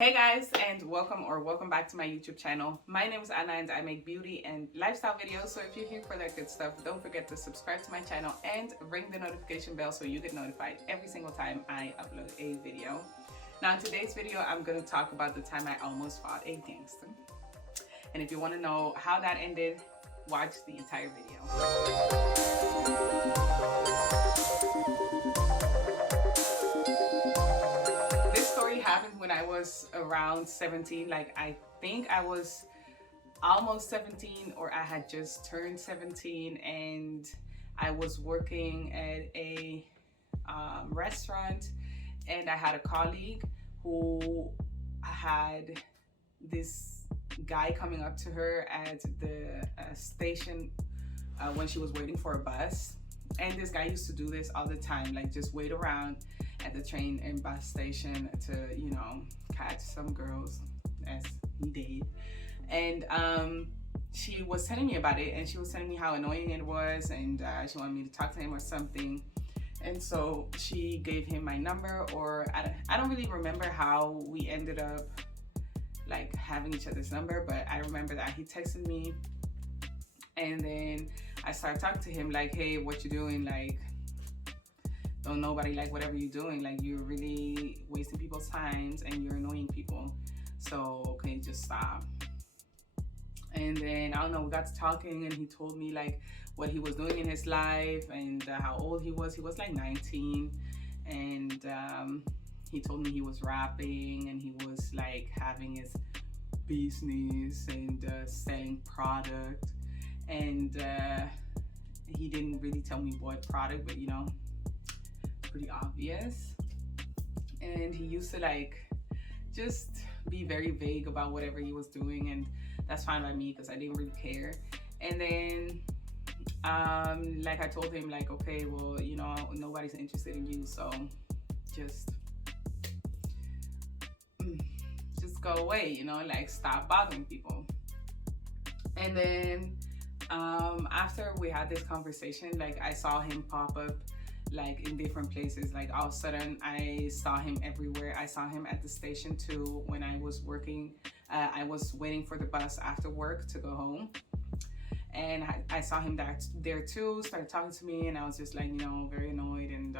Hey guys, and welcome back to my YouTube channel. My name is Anna and I make beauty and lifestyle videos. So if you're here for that good stuff, don't forget to subscribe to my channel and ring the notification bell so you get notified every single time I upload a video. Now in today's video, I'm going to talk about the time I almost fought a gangster. And if you want to know how that ended, watch the entire video. This story happened when I was around 17. Like, I think I was almost 17 or I had just turned 17, and I was working at a restaurant, and I had a colleague who had this guy coming up to her at the station when she was waiting for a bus. And this guy used to do this all the time, like just wait around at the train and bus station to, catch some girls, as he did. And she was telling me about it, and she was telling me how annoying it was, and she wanted me to talk to him or something. And so she gave him my number, or I don't really remember how we ended up like having each other's number, but I remember that he texted me, and then I started talking to him like, hey, what you doing? Like, don't nobody like whatever you're doing. Like, you're really wasting people's times and you're annoying people. So can you just stop? And then, I don't know, we got to talking, and he told me like what he was doing in his life and how old he was. He was like 19, and he told me he was rapping and he was like having his business and selling product. And he didn't really tell me what product, but pretty obvious. And he used to like just be very vague about whatever he was doing, and that's fine by me because I didn't really care. And then like I told him like, okay, well, nobody's interested in you, so just go away, like stop bothering people. And then after we had this conversation, like I saw him pop up like in different places. Like all of a sudden I saw him everywhere. I saw him at the station too when I was working. I was waiting for the bus after work to go home, and I saw him there too, started talking to me, and I was just like, very annoyed and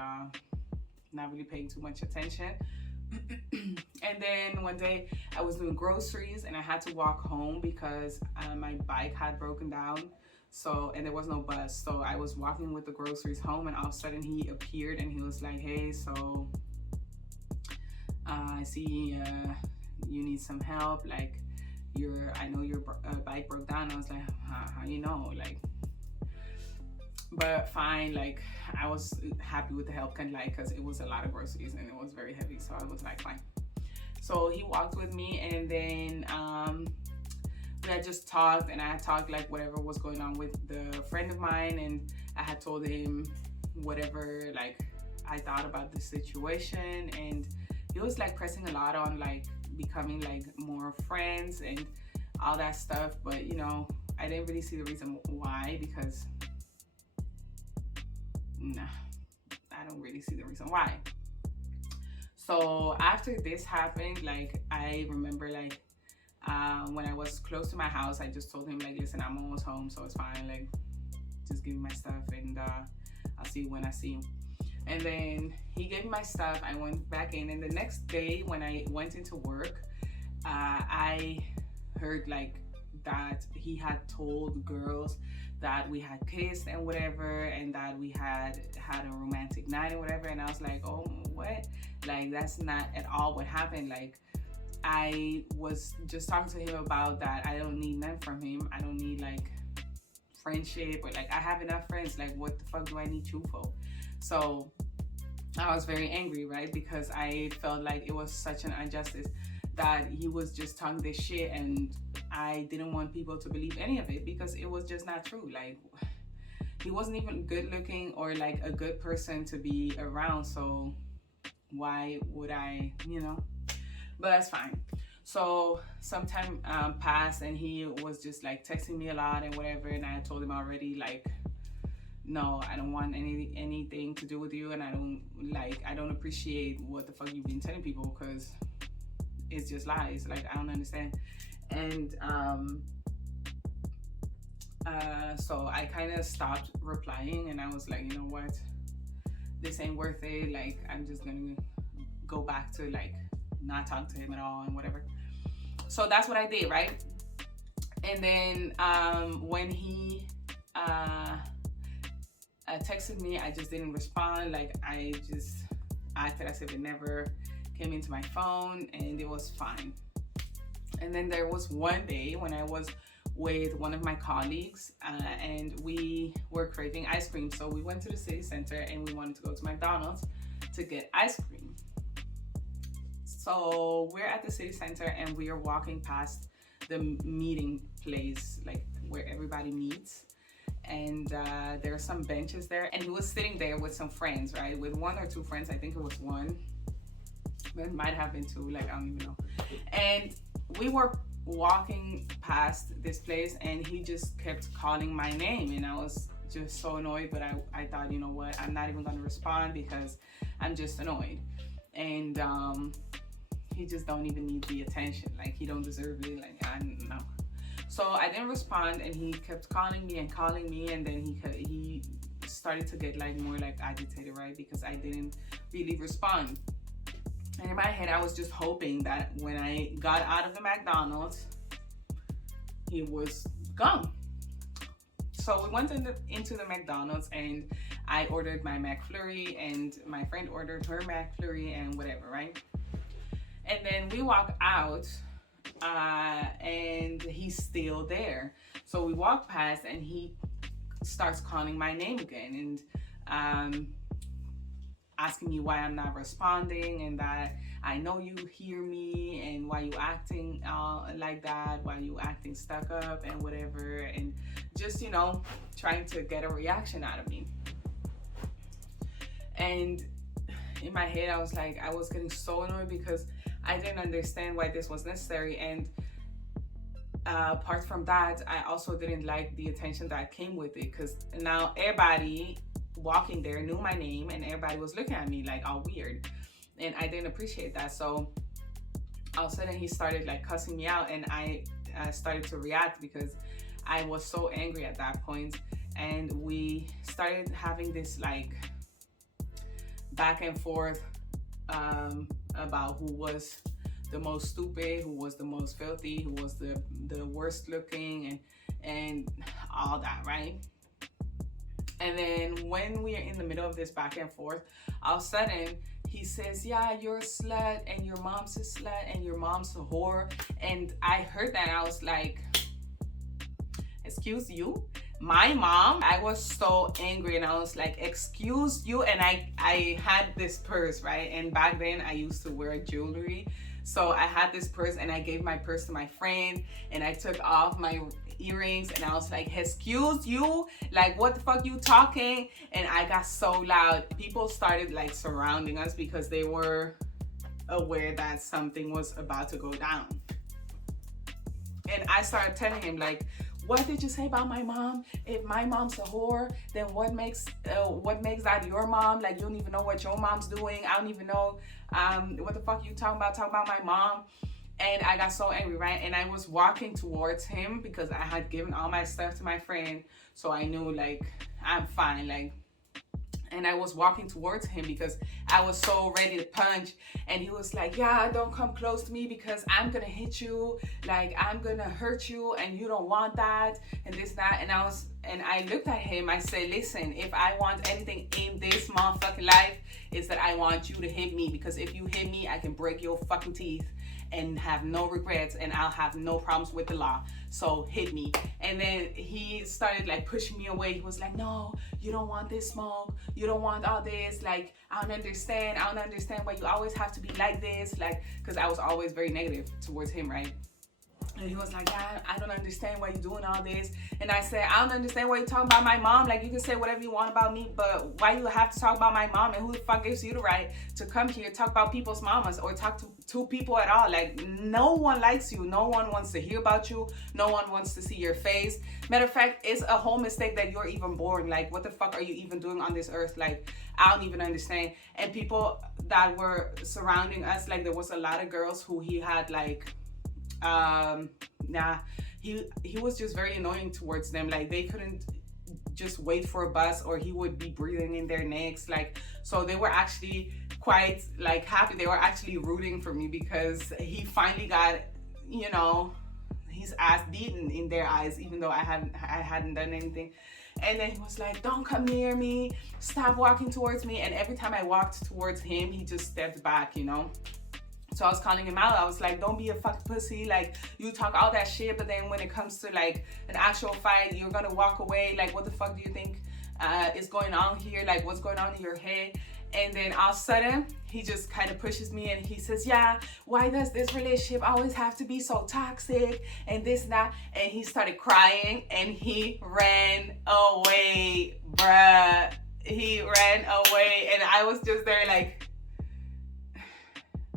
not really paying too much attention. And then one day I was doing groceries and I had to walk home because my bike had broken down. So, and there was no bus. So I was walking with the groceries home, and all of a sudden he appeared and he was like, hey, so I see you need some help. Like, I know your bike broke down. I was like, how you know? Like, but fine. Like, I was happy with the help, kind of like, because it was a lot of groceries and it was very heavy. So I was like, fine. So he walked with me, and then we had just talked, and I had talked like whatever was going on with the friend of mine, and I had told him whatever like I thought about the situation, and he was like pressing a lot on like becoming like more friends and all that stuff. But I didn't really see the reason why, because nah, I don't really see the reason why. So after this happened, like I remember like when I was close to my house, I just told him like, listen, I'm almost home, so it's fine. Like, just give me my stuff, and I'll see you when I see you. And then he gave me my stuff. I went back in, and the next day when I went into work, I heard like that he had told girls that we had kissed and whatever, and that we had a romantic night and whatever. And I was like, oh, what? Like, that's not at all what happened. Like, I was just talking to him about that. I don't need none from him. I don't need like friendship, or like I have enough friends. Like, what the fuck do I need you for? So I was very angry, right? Because I felt like it was such an injustice that he was just talking this shit, and I didn't want people to believe any of it because it was just not true. Like, he wasn't even good looking or like a good person to be around. So why would I, But that's fine. So some time passed, and he was just like texting me a lot and whatever, and I told him already like, no, I don't want anything to do with you, and I don't appreciate what the fuck you've been telling people, because is just lies. Like, I don't understand. And so I kind of stopped replying, and I was like, you know what, this ain't worth it. Like, I'm just gonna go back to like not talk to him at all and whatever. So that's what I did, right? And then when he texted me, I just didn't respond. Like, I just acted as if it never came into my phone, and it was fine. And then there was one day when I was with one of my colleagues, and we were craving ice cream. So we went to the city center and we wanted to go to McDonald's to get ice cream. So we're at the city center and we are walking past the meeting place, like where everybody meets. And there are some benches there, and he was sitting there with some friends, right? With one or two friends, I think it was one. It might have been two, like, I don't even know. And we were walking past this place, and he just kept calling my name, and I was just so annoyed. But I thought, you know what, I'm not even gonna respond because I'm just annoyed. And he just don't even need the attention. Like, he don't deserve it. Like, I don't know. So I didn't respond, and he kept calling me, and then he started to get like more like agitated, right? Because I didn't really respond. And in my head, I was just hoping that when I got out of the McDonald's, he was gone. So we went into the McDonald's, and I ordered my McFlurry, and my friend ordered her McFlurry and whatever, right? And then we walk out, and he's still there. So we walk past, and he starts calling my name again, and asking me why I'm not responding, and that I know you hear me, and why you acting like that, why you acting stuck up and whatever, and just, you know, trying to get a reaction out of me. And in my head, I was like, I was getting so annoyed because I didn't understand why this was necessary. And apart from that, I also didn't like the attention that came with it, because now everybody walking there knew my name, and everybody was looking at me like all weird, and I didn't appreciate that. So all of a sudden he started like cussing me out, and I started to react because I was so angry at that point. And we started having this like back and forth about who was the most stupid, who was the most filthy, who was the worst looking, and all that, right? And then when we are in the middle of this back and forth, all of a sudden he says, yeah, you're a slut, and your mom's a slut, and your mom's a whore. And I heard that, and I was like, excuse you? My mom? I was so angry, and I was like, excuse you? And I had this purse, right? And back then I used to wear jewelry. So I had this purse, and I gave my purse to my friend, and I took off my earrings, and I was like, excuse you? Like, what the fuck you talking? And I got so loud. People started like surrounding us because they were aware that something was about to go down. And I started telling him like, what did you say about my mom? If my mom's a whore, then what makes that your mom? Like, you don't even know what your mom's doing. I don't even know what the fuck you talking about my mom. And I got so angry, right? And I was walking towards him because I had given all my stuff to my friend, so I knew like I'm fine, like. And I was walking towards him because I was so ready to punch. And he was like, yeah, don't come close to me because I'm gonna hit you. Like, I'm gonna hurt you, and you don't want that, and this, that. And I looked at him, I said, listen, if I want anything in this motherfucking life, it's that I want you to hit me, because if you hit me, I can break your fucking teeth and have no regrets, and I'll have no problems with the law. So hit me. And then he started like pushing me away. He was like, no, you don't want this smoke. You don't want all this. Like, I don't understand why you always have to be like this. Like, because I was always very negative towards him, right? And he was like, yeah, I don't understand why you're doing all this. And I said, I don't understand why you're talking about my mom. Like, you can say whatever you want about me, but why you have to talk about my mom? And who the fuck gives you the right to come here, talk about people's mamas, or talk to people at all? Like, no one likes you. No one wants to hear about you. No one wants to see your face. Matter of fact, it's a whole mistake that you're even born. Like, what the fuck are you even doing on this earth? Like, I don't even understand. And people that were surrounding us, like, there was a lot of girls who he had, like, he was just very annoying towards them. Like, they couldn't just wait for a bus, or he would be breathing in their necks. Like, so they were actually quite like happy. They were actually rooting for me because he finally got, you know, his ass beaten in their eyes, even though I hadn't done anything. And then he was like, don't come near me, stop walking towards me. And every time I walked towards him, he just stepped back, you know. So I was calling him out. I was like, don't be a fucking pussy. Like, you talk all that shit, but then when it comes to like an actual fight, you're gonna walk away. Like, what the fuck do you think is going on here? Like, what's going on in your head? And then all of a sudden, he just kind of pushes me and he says, yeah, why does this relationship always have to be so toxic and this and that? And he started crying and he ran away, bruh. He ran away. And I was just there like,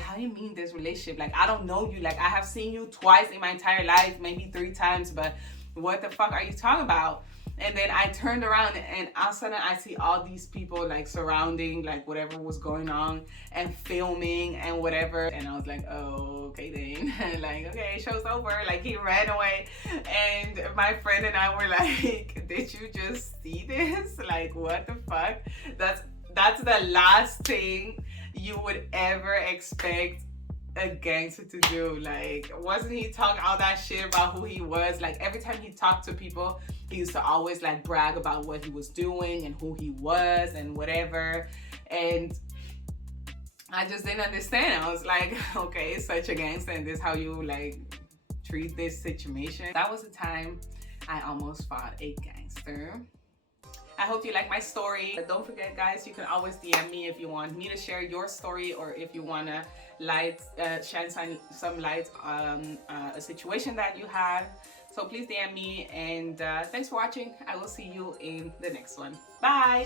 how do you mean this relationship? Like, I don't know you. Like, I have seen you twice in my entire life, maybe 3 times, but what the fuck are you talking about? And then I turned around and all of a sudden I see all these people like surrounding like whatever was going on and filming and whatever. And I was like, oh, okay then. Like, okay, show's over. Like, he ran away. And my friend and I were like, did you just see this? Like, what the fuck? That's the last thing you would ever expect a gangster to do. Like, wasn't he talking all that shit about who he was? Like, every time he talked to people, he used to always like brag about what he was doing and who he was and whatever. And I just didn't understand. I was like, okay, it's such a gangster, and this is how you like treat this situation. That was the time I almost fought a gangster. I hope you like my story. But don't forget, guys, you can always DM me if you want me to share your story, or if you want to shine some light on a situation that you had. So please DM me, and thanks for watching. I will see you in the next one. Bye!